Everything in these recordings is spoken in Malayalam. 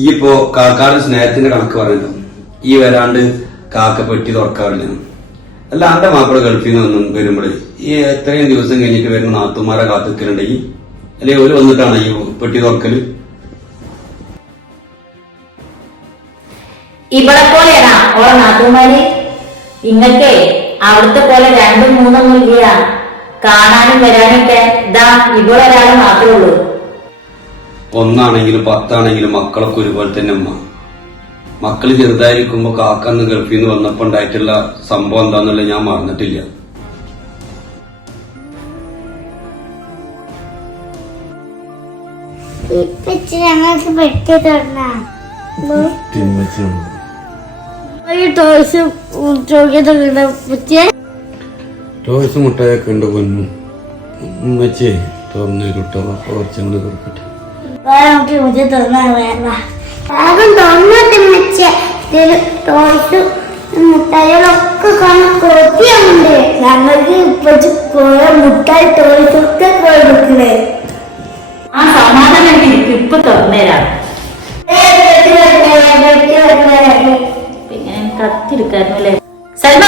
ഈ ഇപ്പോ കാക്കാട് സ്നേഹത്തിന്റെ കണക്ക് പറഞ്ഞല്ലോ, ഈ വരാണ്ട് കാക്ക പെട്ടി തുറക്കാറില്ല. അല്ല എന്റെ മാപ്പിള ഗൾഫിൽ നിന്ന് വരുമ്പോഴേ ഈ എത്രയും ദിവസം കഴിഞ്ഞിട്ട് വരുന്ന നാത്തുമാരെ കാത്തിക്കലുണ്ടെങ്കിൽ അല്ലെങ്കിൽ ഒരു വന്നിട്ടാണ് ഈ പെട്ടി തുറക്കല്. ഇവിടെ പോലെയാണോ ഓളെ നാത്തുമാര്? ഇങ്ങക്കേ അവിടുത്തെ പോലെ 2 3 ഇല്ല. കാണാനും വരാനൊക്കെ ഇതാ ഇവിടെ ഒരാള് മാത്രമേ ഉള്ളൂ. 1 ആണെങ്കിലും 10 ആണെങ്കിലും മക്കളൊക്കെ ഒരുപോലെ തന്നെ അമ്മ. മക്കള് ചെറുതായിരിക്കുമ്പോ കാക്കന്ന് ഗൾഫിൽ നിന്ന് വന്നപ്പോ ഉണ്ടായിട്ടുള്ള സംഭവം എന്താന്നുള്ളത് ഞാൻ മറന്നിട്ടില്ല. ടോയ്സ് മുട്ടായൊക്കെ ഉണ്ട് പൊന്നു. ഉമ്മച്ചേ തുറന്നു കിട്ടോ, കുറച്ചും കൂടി കൊടുക്കട്ടെ. മുട്ടായികളൊക്കെ കാണാൻ കൊത്തിയുണ്ട്. ഞങ്ങൾക്ക് ഇപ്പൊ കുറെ മുട്ടായി ടോയ്സൊക്കെ കൊടുക്കണേ. ആ സമാധാനം ഇപ്പൊ തുറന്നേരാം. പിന്നെ കത്തിരിക്കായിരുന്നു അല്ലേ സൽമ?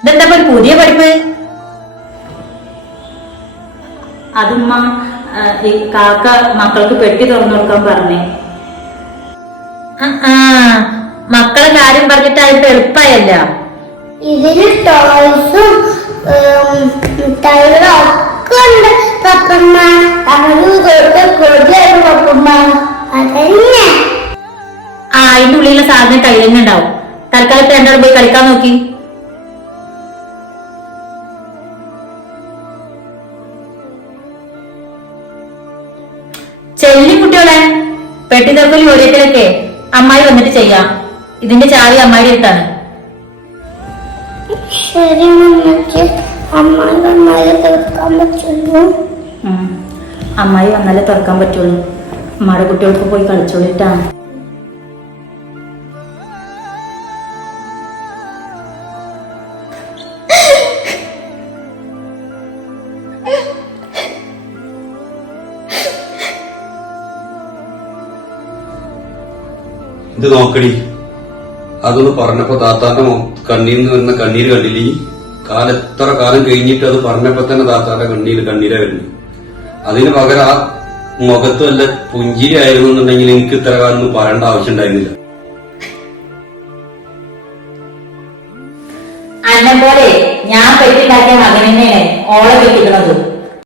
ഇതെന്താ പുതിയ പഠിപ്പ്? അതുമ്മ ഈ കാക്ക മക്കൾക്ക് പെട്ടി തുറന്നു കൊടുക്കാൻ പറഞ്ഞേ. മക്കളെ കാര്യം പറഞ്ഞിട്ടായിട്ട് എളുപ്പമായല്ല. ഇതില് ടോയ്സും മുട്ടായികളും ഒക്കെ ഉണ്ട് പപ്പമ്മ. പപ്പമ്മ അതന്നെ. അതിന്റെ ഉള്ളിലുള്ള സാധനം കയ്യിൽ തന്നെ ഉണ്ടാവും. തൽക്കാലത്ത് രണ്ടാളും പോയി കളിക്കാൻ നോക്കി. ചെല്ലി കുട്ടികളെ, പെട്ടി തുറക്കലും ഓടിയത്തിലൊക്കെ അമ്മായി വന്നിട്ട് ചെയ്യാം. ഇതിന്റെ ചാവി അമ്മായി അടുത്താണ്. ശരി അമ്മായി വന്നാലേ തുറക്കാൻ പറ്റുള്ളൂ. അമ്മായി വന്നാലേ തുറക്കാൻ പറ്റുള്ളൂ. അമ്മയുടെ കുട്ടികൾക്ക് പോയി കളിച്ചോളിട്ടാ. ഇത് നോക്കടി, അതൊന്ന് പറഞ്ഞപ്പോ താത്താന്റെ കണ്ണീരിൽ നിന്ന് വരുന്ന കണ്ണീര് കണ്ടില്ലേ? എത്ര കാലം കഴിഞ്ഞിട്ട് അത് പറഞ്ഞപ്പോ തന്നെ താത്താന്റെ കണ്ണീരാ വരുന്നു. അതിന് പകരം ആ മുഖത്ത് വല്ല പുഞ്ചിരി ആയിരുന്നു എന്നുണ്ടെങ്കിൽ എനിക്ക് ഇത്ര കാലം പറയേണ്ട ആവശ്യം ഉണ്ടായിരുന്നില്ല. അന്നെ പോലെ ഞാൻ പെട്ടിണ്ടാക്കിയ മകൻ തന്നെയാണ് ഓളെ പെട്ടിക്കണത്.